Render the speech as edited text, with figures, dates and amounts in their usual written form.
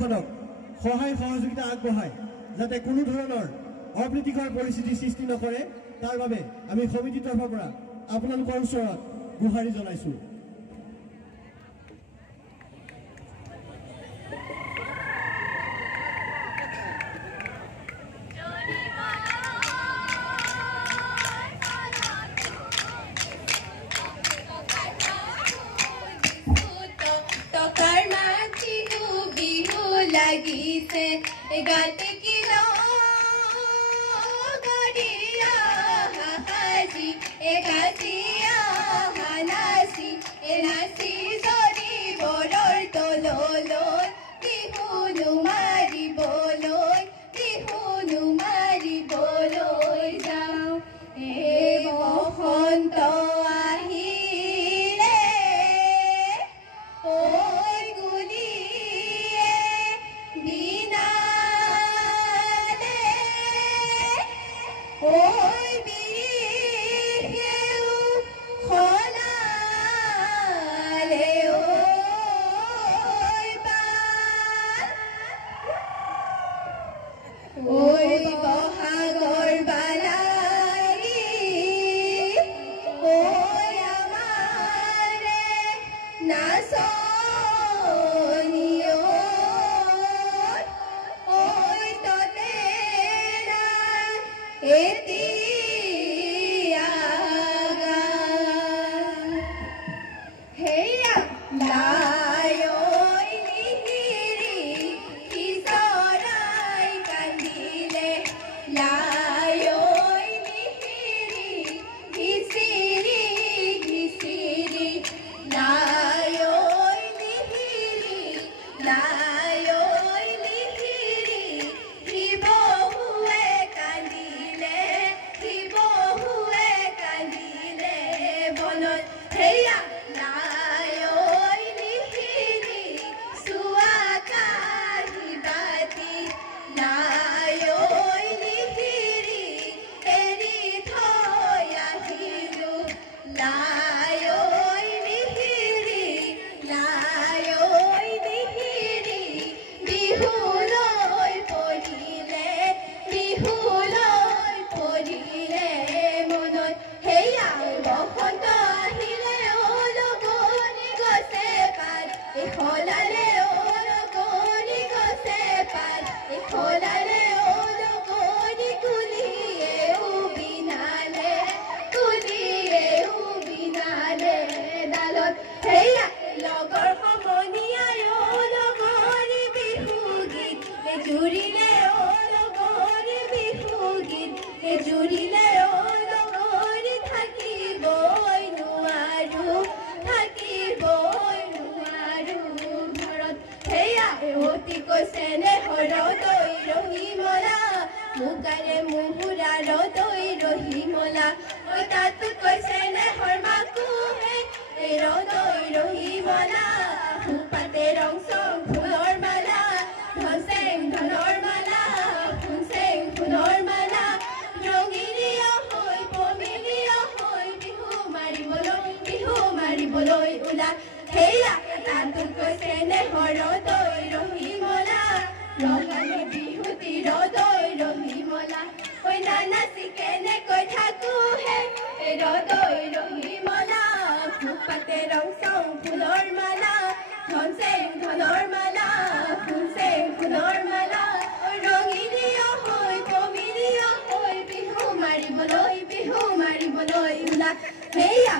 খনক সহায় সহযোগিতা আগবঢ়ায় যাতে কোনো ধৰণৰ অপ্ৰীতিকৰ পৰিস্থিতি সৃষ্টি নকৰে তাৰ বাবে আমি সমিতিৰ তৰফৰ পৰা আপোনালোকৰ ওচৰত গুহাৰি জনাইছো। লাগিছে গাতে কিলো গড়িয়া হাজি একাতিয়া হানাসি এনাসি জরি বড়র তললই বিহুনু মারি বলই বিহুনু মারি বলই যাও এ বসন্ত আহিলে ওই গুলি ওই বিহেউ খলালে ওই বাল ওই বহাগর বালাই ওই আমারে নাচনিও ওই ততেরা এতি মুগাৰে মুহুৰাৰ দৈ ৰহিমলা ঐ তাতো কৈছে নে হৰমাকু হে দৈ ৰহিমলা ফুলপাতে ৰং চং ফুলৰ মালা ধনচেং ধনৰ মালা ফুনচেং ফুলৰ মালা ৰঙিলিয়া হৈ পমিলিয়া হৈ বিহু মাৰিবলৈ ওলা হেয়া তাতো কৈছে নে হৰ দৈ ৰহিমলা ৰঙালী বিহুতিৰ দৈ ৰহিমলা ঐ নানাচি কেনেকৈ থাকো হে দৈ ৰহিমলা ফুলপাতে ৰং চং ফুলৰ মালা ধনচেং ধনৰ মালা ফুনচেং ফুলৰ মালা ৰঙিলিয়া হৈ পমিলিয়া হৈ বিহু মাৰিবলৈ ওলা হেয়া